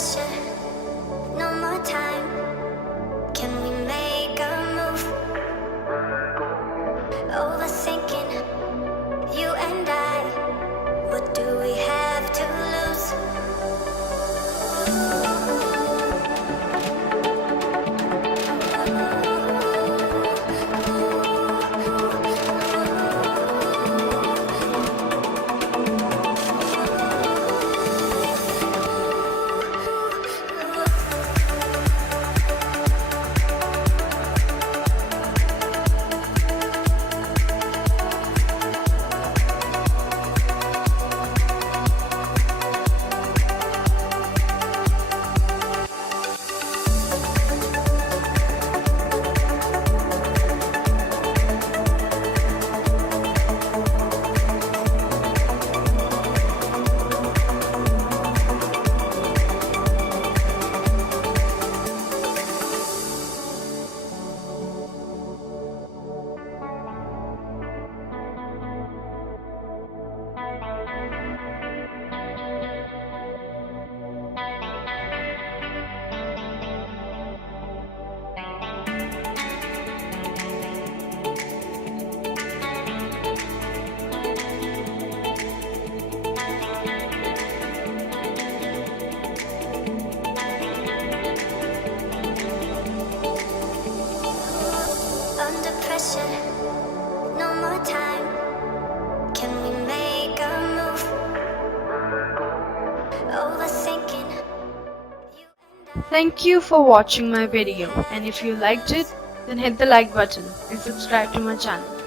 pressure, no more time. Can we make a move? Overthinking, you and I. What do we have to lose? Under pressure, no more time. Can we make a move? Overthinking, you and I. Thank you for watching my video, and if you liked it, then hit the like button and subscribe to my channel.